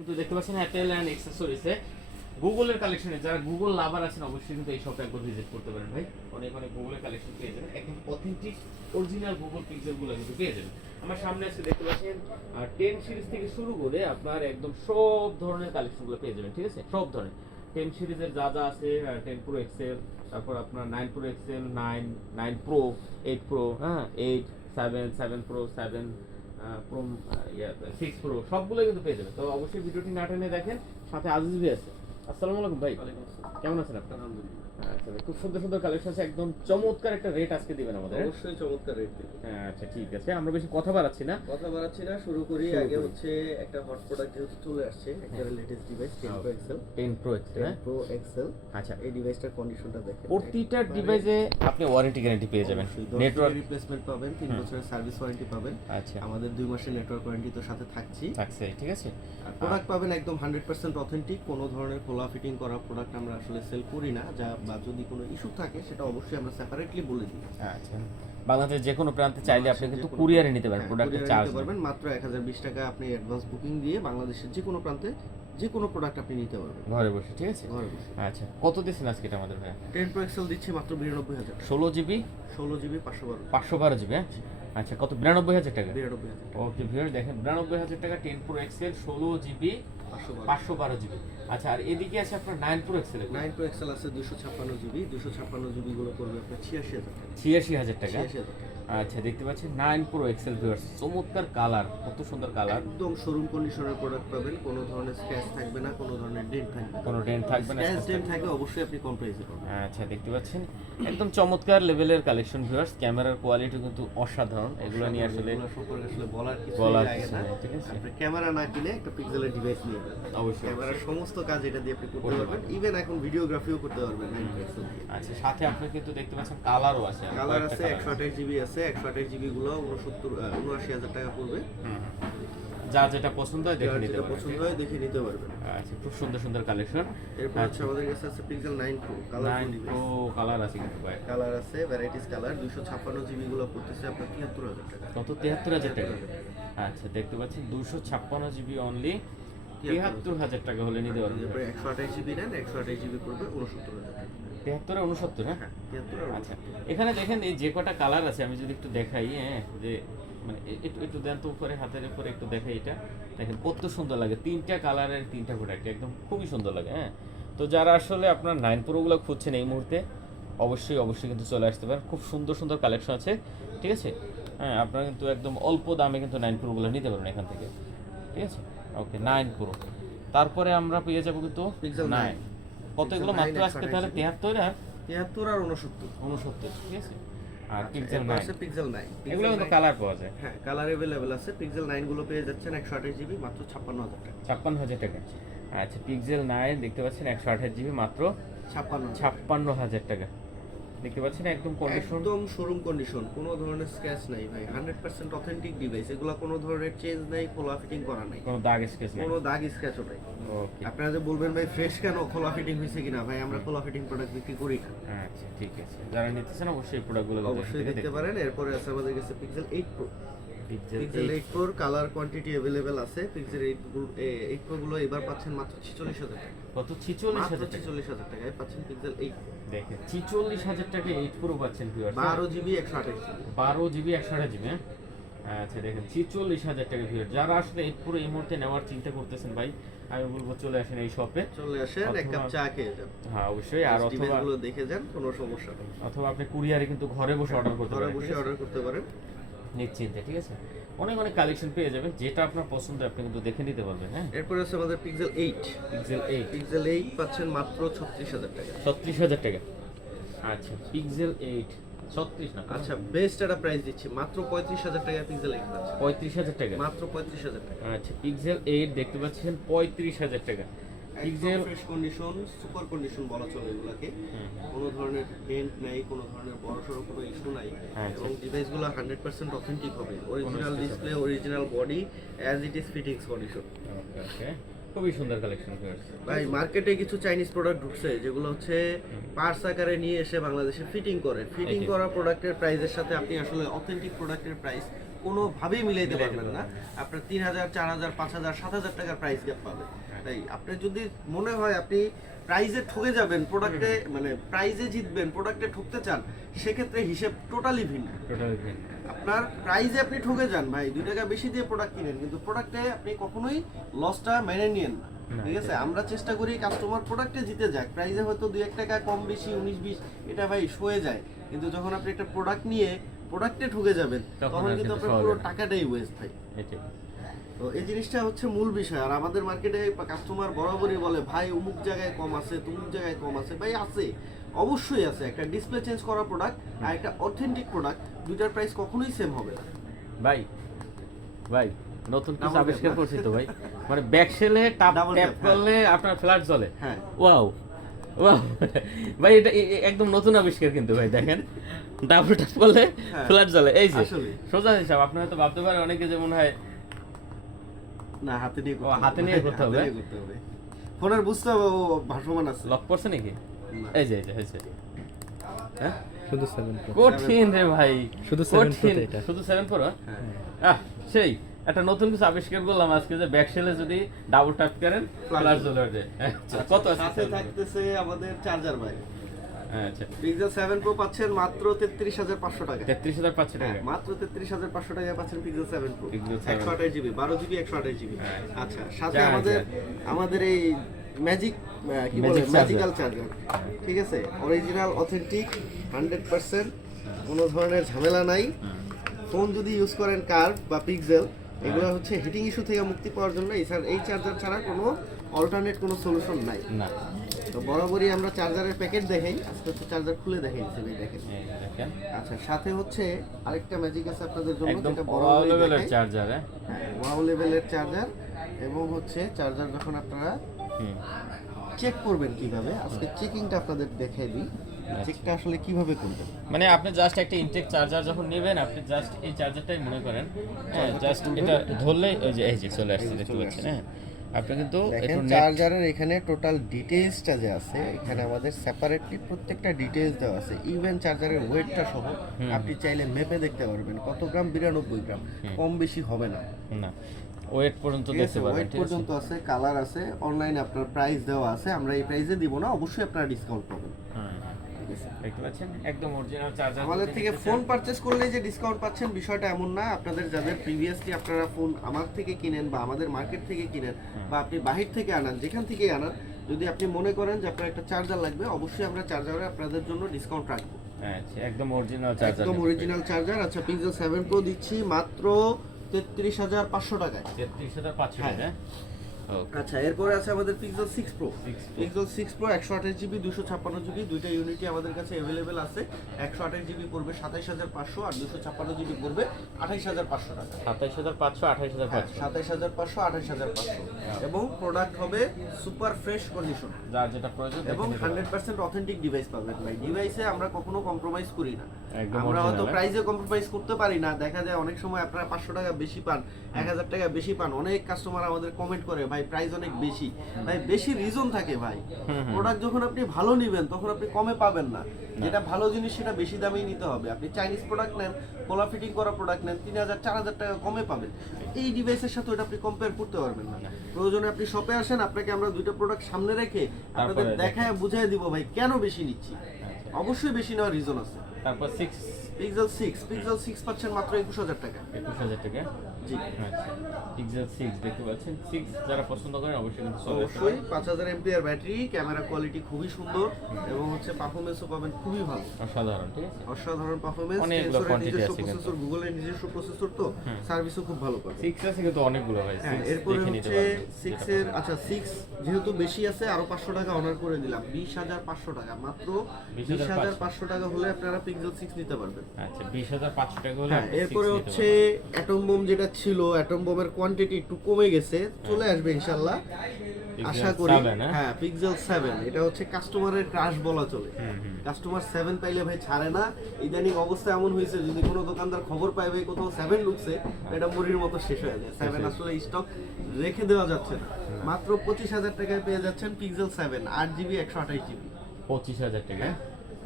কিন্তু দেখতে পাচ্ছেন অ্যাপেল অ্যান্ড অ্যাক্সেসরিজে গুগলের কালেকশনে যারা গুগল লাভার আছেন অবশ্যই কিন্তু এই শপে একবার ভিজিট করতে পারেন ভাই। অনেক অনেক গুগলের কালেকশন পেয়ে যাবেন, একদম অথেন্টিক অরিজিনাল গুগল পিক্সেলগুলো কিন্তু পেয়ে যাবেন। আমার সামনে আছে দেখতে পাচ্ছেন 10 সিরিজ থেকে শুরু করে আপনার একদম সব ধরনের কালেকশনগুলো পেয়ে যাবেন, ঠিক আছে? সব ধরনের 10 সিরিজের যা যা আছে, 10 প্রো এক্সেল, তারপর আপনার 9 প্রো এক্সেল, 9 প্রো, 8 প্রো, হ্যাঁ 8, 7 প্রো, 7 প্রো, 6 প্রো সবগুলো কিন্তু পেয়ে যাবেন। তো অবশ্যই ভিডিওটি না টেনে দেখেন। সাথে আজিজ ভাই আছে। আসসালামু আলাইকুম ভাই, কেমন আছেন আপনি? আলহামদুলিল্লাহ। আচ্ছা ভাই, খুব সুন্দর সুন্দর কালেকশন আছে, একদম চমৎকার একটা রেট আজকে দিবেন আমাদের। অবশ্যই চমৎকার রেট দেব। হ্যাঁ আচ্ছা ঠিক আছে, আমরা বেশি কথা বাড়াচ্ছি না, শুরু করি। আগে হচ্ছে একটা হট প্রোডাক্ট যেহেতু চলে আসছে, একটা latest device 10 pro Excel. 10 pro Excel, 10 pro Excel. আচ্ছা, এই ডিভাইসটার কন্ডিশনটা দেখেন। প্রতিটা ডিভাইসে আপনি ওয়ারেন্টি গ্যারান্টি পেয়ে যাবেন, নেটওয়ার্ক রিপ্লেসমেন্ট পাবেন, 3 বছরের সার্ভিস ওয়ারেন্টি পাবেন। আচ্ছা, আমাদের 2 মাসের নেটওয়ার্ক ওয়ারেন্টি তো সাথে থাকছে, ঠিক আছে। আর প্রোডাক্ট পাবেন একদম 100% অথেন্টিক। কোনো ধরনের খোলা ফিটিং করা প্রোডাক্ট আমরা আসলে সেল করি না, যা বা যদি কোনো ইস্যু থাকে সেটা অবশ্যই আমরা সেপারেটলি বলে দিই। আচ্ছা, বাংলাদেশের যে কোনো প্রান্তে চাইলে আপনি কিন্তু কুরিয়ারে নিতে পারেন, প্রোডাক্টের চার্জ নিতে পারবেন। মাত্র 1020 টাকা আপনি অ্যাডভান্স বুকিং দিয়ে বাংলাদেশের যে কোনো প্রান্তে যে কোনো প্রোডাক্ট আপনি নিতে পারবেন ঘরে বসে, ঠিক আছে? ঘরে বসে। আচ্ছা, কত দিচ্ছেন আজকে এটা আমাদের ভাই? 10 প্রো এক্সেল দিচ্ছি মাত্র 92000 টাকা। 16 জিবি 512 জিবি, হ্যাঁ আচ্ছা, কত? 92000 টাকা। 92000 ওকে ভিউয়ার, দেখেন 92000 টাকা 10 প্রো এক্সেল 16 জিবি 512 জিবি। আচ্ছা, আর এদিকে আছে আপনার 9 প্রো এক্সেল। 9 প্রো এক্সেল আছে 256 জিবি। 256 জিবি গুলো পড়বে আপনার 86000 টাকা। 86000 টাকা। 86000 টাকা। আচ্ছা, দেখতে পাচ্ছেন 9 প্রো এক্সেল ভিউয়ার্স, চমৎকার কালার, কত সুন্দর কালার, একদম শোরুম কন্ডিশনের প্রোডাক্ট পাবেন। কোনো ধরনের স্ক্র্যাচ থাকবে না, কোনো ধরনের ডেন্ট থাকবে না। কোনো ডেন্ট থাকবে না, স্ক্র্যাচ ডেন্ট থাকলে অবশ্যই আপনি কম প্রাইসে পাবেন। আচ্ছা, দেখতে পাচ্ছেন একদম চমৎকার লেভেলের কালেকশন ভিউয়ার্স। ক্যামেরার কোয়ালিটি কিন্তু অসাধারণ, এগুলো নিয়ে আসলে এগুলো সম্পর্কে আসলে বলার কিছু কিছু না, নেই, ঠিক আছে? আপনি ক্যামেরা না কিনে একটা পিক্সেলের ডিভাইস নিয়ে নেবেন। অবশ্যই ক্যামেরার সমস্ত কাজ এটা দিয়ে আপনি করতে পারবেন, ইভেন এখন ভিডিওগ্রাফিও করতে পারবেন 9 পিক্সেল দিয়ে। আচ্ছা, সাথে আপনি কিন্তু দেখতে পাচ্ছেন কালারও আছে, কালার আছে 128 জিবি আছে। 128 জিবি গুলো 79000 টাকা পড়বে। যা যেটা পছন্দ হয় দেখে নিতে যেটা পারবেন, পছন্দ হয় দেখে নিতে পারবেন। আচ্ছা, খুব সুন্দর সুন্দর কালেকশন। এরপর হচ্ছে আমাদের কাছে আছে pixel 9 pro colour 9 pro colour আছে কিন্তু ভাই, কালার আছে ভ্যারাইটিস কালার। 256 জিবি গুলো পড়তেছে আপনার 73000 টাকা। কত? 73000 টাকা। আচ্ছা, দেখতে পাচ্ছেন 256 জিবি অনলি 73000 টাকা হলে নিতে পারবেন। এরপর 128 জিবি নেন, 128 জিবি পড়বে 69000 টাকা। 73 আর 69, হ্যাঁ 73 আর আচ্ছা, এখানে দেখেন এই যে কটা কালার আছে, আমি যদি একটু দেখাই, হ্যাঁ যে মানে একটু একটু দেন তো উপরে, হাতের উপরে একটু দেখাই, এটা দেখেন কত সুন্দর লাগে। 3টা কালারের 3টা প্রোডাক্ট একদম খুবই সুন্দর লাগে, হ্যাঁ। তো যারা আসলে আপনার 9 প্রোগুলো খুঁজছেন এই মুহূর্তে, অবশ্যই অবশ্যই কিন্তু চলে আসতে পারেন, খুব সুন্দর সুন্দর কালেকশন আছে, ঠিক আছে? হ্যাঁ, আপনারা কিন্তু একদম অল্প দামে কিন্তু 9 প্রোগুলো নিতে পারবেন এখান থেকে, ঠিক আছে? ওকে, 9 প্রো, তারপরে আমরা পেয়ে যাবো কিন্তু পিক্সেল 9। কত এগুলো মাত্র আজকে তাহলে? 73 আর 73 আর 69, ঠিক আছে? আর পিক্সেল 9 আছে পিক্সেল 9 এগুলো কিন্তু কালার পাওয়া যায়, হ্যাঁ কালার अवेलेबल আছে। পিক্সেল 9 গুলো পেয়ে যাচ্ছেন 128 জিবি মাত্র 56000 টাকা। 56000 টাকা। আচ্ছা, পিক্সেল 9 দেখতে পাচ্ছেন 128 জিবি মাত্র 56000 টাকা। দেখতে পাচ্ছেন একদম কন্ডিশন, একদম শোরুম কন্ডিশন, কোনো ধরনের স্ক্র্যাচ নাই ভাই। 100% অথেন্টিক ডিভাইস। এগুলো কোনো ধরনের চেঞ্জ নাই, খোলা ফিটিং করা নাই, কোনো দাগ স্কেচ নেই, কোনো দাগ স্ক্র্যাচও নাই। ওকে, আপনারা যে বলবেন ভাই ফ্রেশ কেন, খোলা ফিটিং হয়েছে কিনা, ভাই আমরা খোলা ফিটিং প্রোডাক্ট বিক্রি করি না। আচ্ছা ঠিক আছে, যারা নিতেছেন অবশ্যই এই প্রোডাক্টগুলো অবশ্যই দেখতে পারেন। এরপরে আছে আমাদের কাছে pixel 8 pro. Pixel pixel 8 প্রোর colour quantity available আছে। পিক্সেল 8 প্রো গুলো এবার পাচ্ছেন মাত্র 46000 টাকা। কত? 46000 টাকা। 46000 টাকায় পাচ্ছেন পিক্সেল 8 দেখেন 44000 টাকা 8 প্রো পাচ্ছেন viewers, 12 GB 128 GB. 12 GB 128 GB, হ্যাঁ। আচ্ছা, দেখেন 44000 টাকা ভিউয়ার। যারা আসলে 8 প্রো এই মুহূর্তে নেওয়ার চিন্তা করতেছেন ভাই, আমি বলবো চলে আসেন এই শপে, চলে আসেন, এক কাপ চা খেয়ে যান। হ্যাঁ অবশ্যই। আর অথবা ডিভাইসগুলো দেখে যান, কোনো সমস্যা নেই। অথবা আপনি কুরিয়ারে কিন্তু ঘরে বসে অর্ডার করতে ঘরে পারেন, বসে অর্ডার করতে পারেন নিশ্চিন্তে, ঠিক আছে? অনেক অনেক কালেকশন পেয়ে যাবেন, যেটা আপনার পছন্দ আপনি কিন্তু দেখে নিতে পারবেন, হ্যাঁ। এরপর আছে আমাদের পিক্সেল 8। পিক্সেল 8 পিক্সেল 8 পাচ্ছেন মাত্র 36000 টাকা। 36000 টাকা। আচ্ছা, পিক্সেল 8 36 না, আচ্ছা বেস্ট একটা প্রাইস দিচ্ছি, মাত্র 35000 টাকা পিক্সেল 8 পাচ্ছেন। 35000 টাকা, মাত্র 35000 টাকা। আচ্ছা, পিক্সেল 8 দেখতে পাচ্ছেন 35000 টাকা। Pixel fresh condition, super condition বলা চলে এগুলাকে। কোনো ধরনের ডেন্ট নাই, কোনো ধরনের বড়সড় কোনো ইস্যু নাই, এবং ডিভাইসগুলো 100% অথেন্টিক হবে। Original display, original body, as it is fittings condition. ওকে, খুবই সুন্দর কালেকশন ভিউয়ার্স। ভাই মার্কেটে কিছু চাইনিজ প্রোডাক্ট ঢুকছে, যেগুলো হচ্ছে পার্টস আকারে নিয়ে এসে বাংলাদেশে ফিটিং করে। ফিটিং করা প্রোডাক্টের প্রাইসের সাথে আপনি আসলে অথেন্টিক প্রোডাক্টের প্রাইস কোনোভাবেই মিলাইতে পারবেন না। আপনার 3000, 4000, 5000, 7000 টাকার প্রাইস গ্যাপ পাবেন। তাই আপনার যদি মনে হয় আপনি প্রাইজে ঠকে যাবেন, প্রোডাক্টে মানে প্রাইজে জিতবেন, প্রোডাক্টে ঠকতে চান, সেক্ষেত্রে হিসেব টোটালি ভিন্ন। আপনার প্রাইজে আপনি ঠকে যান ভাই, 2 টাকা বেশি দিয়ে প্রোডাক্ট কিনেন, কিন্তু প্রোডাক্টে আপনি কখনোই লসটা মেনে নিয়েন না। ঠিক আছে, আমরা চেষ্টা করি কাস্টমার প্রোডাক্টে জিতে যাক, প্রাইজে হয়তো 2-1 টাকা কম বেশি 19-20 এটা ভাই সয়ে যায়, কিন্তু যখন আপনি একটা প্রোডাক্ট নিয়ে প্রোডাক্টে ঠকে যাবেন তখন কিন্তু আপনার পুরো টাকাটাই ওয়েস্ট ভাই। তো এই জিনিসটা হচ্ছে মূল বিষয়। আর আমাদের মার্কেটে কাস্টমার বরাবরই বলে ভাই অমুক জায়গায় কম আছে, তুমুক জায়গায় কম আছে। ভাই আছে, অবশ্যই আছে। একটা ডিসপ্লে চেঞ্জ করা প্রোডাক্ট আর একটা অথেন্টিক প্রোডাক্ট, দুইটার প্রাইস কখনোই সেম হবে না ভাই। ভাই নতুন কিছু আবিষ্কার করছি তো ভাই, মানে ব্যাকশেলে ট্যাপ করলে আপনার ফ্ল্যাট জ্বলে। হ্যাঁ, ওয়াও ওয়াও ভাই, এটা একদম নতুন আবিষ্কার কিন্তু ভাই। দেখেন ডাবল ট্যাপ করলে ফ্ল্যাট জ্বলে। এই যে সোজা হিসাব, আপনি হয়তো ভাবতে পারেন অনেকে যে মনে হয় না হাতে নিয়ে করতে হবে। ফোনের বুঝতে হবে ও ভাসমান আছে। লক করছে নাকি? এই যে হয়েছে। হ্যাঁ শুধু 7 Pro কঠিন রে ভাই, শুধু 7 Pro কঠিন। এটা শুধু 7 Pro? হ্যাঁ সেই একটা নতুন কিছু আবিষ্কার করলাম আজকে, যে ব্যাকশেলে যদি ডাবল ট্যাপ করেন ফ্ল্যাশ জ্বলে ওঠে। কত আছে? সাথে থাকতেছে আমাদের চার্জার ভাই। আচ্ছা, পিক্সেল 7 Pro পাচ্ছেন মাত্র 33500 টাকা। 33500 টাকা মাত্র 33500 টাকায় পাচ্ছেন pixel 7 Pro। Pixel 7 128 GB, 12 GB, 128 GB. আচ্ছা, সাথে চার্জার। আমাদের এই ম্যাজিক কি বলে Magic ম্যাজিক্যাল চার্জার। ঠিক আছে, অরিজিনাল অথেন্টিক 100%, কোনো ধরনের ঝামেলা নাই। ফোন যদি ইউজ করেন কার্ভ বা পিক্সেল, এগুলো হচ্ছে হিটিং ইস্যু থেকে মুক্তি পাওয়ার জন্য এই চার্জার ছাড়া কোনো অল্টারনেট কোনো সলিউশন নাই। না, তো বরাবরই আমরা চার্জারের প্যাকেট দেখাই, আজকে হচ্ছে চার্জার খুলে দেখাই দিচ্ছি, দেখেন। দেখেন আচ্ছা, সাথে হচ্ছে আরেকটা ম্যাজিক আছে আপনাদের জন্য, একদম যেটা ওয়াও বরাবরই লেভেলের দেখাই। চার্জার। হ্যাঁ, ওয়াও লেভেলের চার্জার। এবং হচ্ছে চার্জার যখন আপনারা চেক করবেন কিভাবে, আজকে চেকিংটা আপনাদের দেখাই দিই। চেকটা আসলে কিভাবে করবেন, মানে আপনি জাস্ট একটা ইনটেক চার্জার যখন নেবেন, আপনি জাস্ট এই চার্জারটাই মনে করেন, হ্যাঁ জাস্ট এটা ধরলে ওই যে এই যে চলে আসছে, দেখতে পাচ্ছেন। হ্যাঁ, আপনি কিন্তু দেখেন একটু চার্জারের এখানে টোটাল ডিটেইলসটা যে আছে, এখানে আমাদের সেপারেটলি প্রত্যেকটা ডিটেইলস দেওয়া আছে। ইভেন চার্জারের ওয়েটটা সহ আপনি চাইলে মেপে দেখতে পারবেন কত গ্রাম, 92 গ্রাম, কম বেশি হবে না। না, ওয়েট পর্যন্ত ঠিক দেখতে আছে, পারবেন। ওয়েট ঠিক আছে, পর্যন্ত আছে, কালার আছে, অনলাইনে আপনার প্রাইস দেওয়া আছে। আমরা এই প্রাইসে দিব না, অবশ্যই আপনারা ডিসকাউন্ট পাবেন। হ্যাঁ ঠিক আছে, দেখতে পাচ্ছেন একদম অরিজিনাল চার্জার। আমাদের থেকে ফোন পারচেজ করলেই যে ডিসকাউন্ট পাচ্ছেন বিষয়টা এমন না। আপনাদের যাদের প্রিভিয়াসলি আপনারা ফোন আমার থেকে কিনেন বা আমাদের মার্কেট থেকে কিনেন বা আপনি বাহির থেকে আনান, যেখান থেকে আনান, যদি আপনি মনে করেন যে আপনার একটা চার্জার লাগবে, অবশ্যই আমরা চার্জারে আপনাদের জন্য ডিসকাউন্ট রাখবো। আচ্ছা, একদম অরিজিনাল চার্জার। একদম অরিজিনাল চার্জার। আচ্ছা, পিক্সেল 7 Pro দিচ্ছি মাত্র 33500 টাকায়। 33500 টাকা। ওকে, আচ্ছা, এরপরে আছে আমাদের pixel 6 Pro। Pixel 6 Pro 128 GB, 256 GB, দুইটা ইউনিটই আমাদের কাছে अवेलेबल আছে। 128 জিবি পড়বে 27500, আর 256 জিবি পড়বে 28500 টাকা। 27500, 28500। 27500, 28500। এবং প্রোডাক্ট হবে সুপার ফ্রেশ কন্ডিশন, যার যেটা প্রয়োজন এবং 100% অথেন্টিক ডিভাইস পাবেন ভাই। ডিভাইসে আমরা কখনো কম্প্রোমাইজ করি না। একদম আমরা হয়তো original, প্রাইসে কম্প্রোমাইজ করতে পারি না। দেখা যায় অনেক সময় আপনারা 500 টাকা বেশি পান, 1000 টাকা বেশি পান। অনেক কাস্টমার আমাদের কমেন্ট করে ভাই প্রাইস অনেক বেশি। ভাই বেশি রিজন থাকে ভাই। প্রোডাক্ট যখন আপনি ভালো নেবেন তখন আপনি কমে পাবেন না। যেটা ভালো জিনিস সেটা বেশি দামেই নিতে হবে। আপনি চাইনিজ প্রোডাক্ট নেন, কোলা ফিটিং করা প্রোডাক্ট নেন, 3000 4000 টাকা কমে পাবেন। এই ডিভাইসের সাথে ওটা আপনি কম্পেয়ার করতে পারবেন না। প্রয়োজনে আপনি শপে আসেন, আপনাকে আমরা দুইটা প্রোডাক্ট সামনে রেখে আপনাদের দেখায় বুঝাই দিব ভাই কেন বেশি নিচ্ছি। অবশ্যই বেশি নেওয়ার রিজন আছে। তারপর 6 পিক্সেল 6 পাচ্ছেন মাত্র 21000 টাকা। 21000 টাকা। জি, আচ্ছা, পিক্সেল 6 দেখতে পাচ্ছেন। 6 যারা পছন্দ করেন অবশ্যই কিন্তু চলে আসতে অবশ্যই 5000 এমপিআর ব্যাটারি, ক্যামেরা কোয়ালিটি খুবই সুন্দর এবং হচ্ছে পারফরম্যান্সও পাবেন খুবই ভালো, অসাধারণ। ঠিক আছে, অসাধারণ পারফরম্যান্স। অনেকগুলো quantity নিজস্ব আছে কিন্তু। প্রসেসর, গুগলের নিজস্ব প্রসেসর, তো সার্ভিসও খুব ভালো পাবে। 6 আছে কিন্তু অনেকগুলো ভাই। হ্যাঁ, 6 এরপরে দেখে নিতে হচ্ছে পারবেন। 6 এর, আচ্ছা 6 যেহেতু বেশি আছে আরো 500 টাকা অনার করে দিলাম, 20500 টাকা। মাত্র 20500 টাকা হলে আপনারা পিক্সেল 6 নিতে পারবেন। আচ্ছা, 20500 টাকা হলে হ্যাঁ, আপনি 6 এরপরে নিতে হচ্ছে অ্যাটম বোম, যেটা ছিল অ্যাটম বোমের কোয়ান্টিটি একটু কমে গেছে, চলে আসবে ইনশাআল্লাহ আশা করি। 7, হ্যাঁ, পিক্সেল 7 এটা হচ্ছে কাস্টমারের ক্রাশ বলা চলে। কাস্টমার 7 পাইলে ভাই ছাড়ে না। ইদানিং অবস্থা এমন হয়েছে, যদি কোনো দোকানদার খবর পায় ভাই কোথাও 7 ঢুকছে, এটা মুড়ির মতো শেষ হয়ে যায়। 7 আসলে স্টক রেখে দেওয়া যাচ্ছে না। মাত্র 25000 টাকায় পেয়ে যাচ্ছেন পিক্সেল 7, 8 জিবি, 128 জিবি। 25000 টাকা।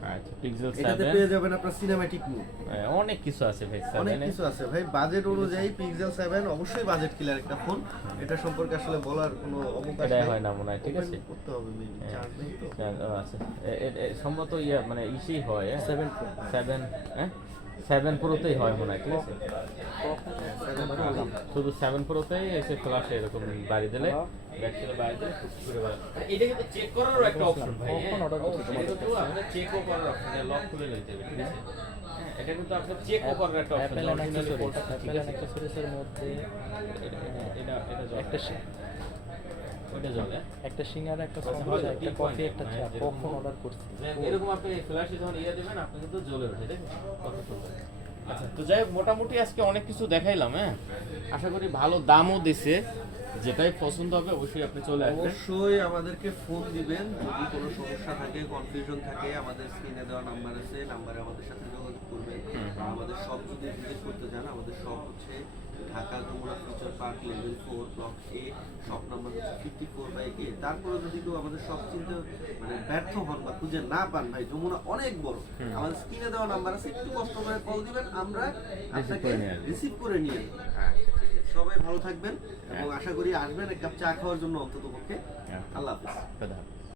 আচ্ছা পিক্সেল এটাতে 7 পেয়ে যাবেন আপনার সিনেম্যাটিক মোড, অনেক কিছু আছে ভাই অনেক 7 কিছু আছে ভাই। বাজেট অনুযায়ী পিক্সেল 7 অবশ্যই বাজেট কিলার একটা ফোন, এটা সম্পর্কে আসলে বলার কোনো অবকাশ এটাই নাই। হয় না মনে হয়, ঠিক আছে? Open করতে হবে মেবি, চার্জ নেই তো। আচ্ছা সম্ভবত ইয়া মানে ইসেই হয় 7 Pro 7 হ্যাঁ 7 প্রোতেই হয় মনে হয়, ঠিক আছে? শুধু 7 প্রোতেই এসে ফ্ল্যাশে এরকম বাড়ি দিলে ব্যাটারি বাড়ি দিলে ঘুরে বেড়ায়। এটা কিন্তু চেক করারও একটা অপশন ভাই, কখন order করতে এটা কিন্তু আপনার চেকও করার অপশন, লক খুলে নিতে হবে, ঠিক আছে? হ্যাঁ, এটা কিন্তু আপনার চেকও করার একটা option, Apple and originally accessories, কোনটা ঠিক অ্যাপেল এন্ড আছে? অ্যাক্সেসরিজের মধ্যে এটা একটা ওইটা জ্বলে। একটা সিঙ্গারা, একটা আচ্ছা, সমোসা, হয়তো একটা ঠিক কফি, হয় একটা না, চা হ্যাঁ, কখন যেরকম- অর্ডার করছি? এরকম আপনি ফ্ল্যাশে যখন ইয়ে দেবেন আপনি কিন্তু জ্বলে ওঠে, ঠিক আছে? কত সুন্দর। আচ্ছা তো যাই হোক, মোটামুটি আজকে অনেক কিছু দেখাইলাম, হ্যাঁ আশা করি ভালো দামও দিছে, যেটাই পছন্দ হবে অবশ্যই আপনি চলে আসবেন। অবশ্যই আমাদেরকে ফোন দিবেন যদি কোনো সমস্যা থাকে, কনফিউশন থাকে। আমাদের স্ক্রিনে দেওয়া নাম্বার আছে, নাম্বারে আমাদের সাথে যোগাযোগ করবেন। আর আমাদের সব যদি ভিজিট করতে চান, আমাদের সব হচ্ছে Dhaka Jamuna future park level 4 block এ, শপ নাম্বার হচ্ছে 54/A। তারপরে যদি কেউ আমাদের সব চিনতে মানে ব্যর্থ হন বা খুঁজে না পান, ভাই যমুনা অনেক বড়, আমাদের স্ক্রিনে দেওয়া নাম্বার আছে, একটু কষ্ট করে কল দিবেন, আমরা আপনাকে করে নিয়ে আসবো। রিসিভ করে নিয়ে আসবো। হ্যাঁ সবাই ভালো থাকবেন এবং আশা করি আসবেন এক কাপ চা খাওয়ার জন্য অন্তত পক্ষে। হ্যাঁ। আল্লাহ হাফিজ। কথা হবে।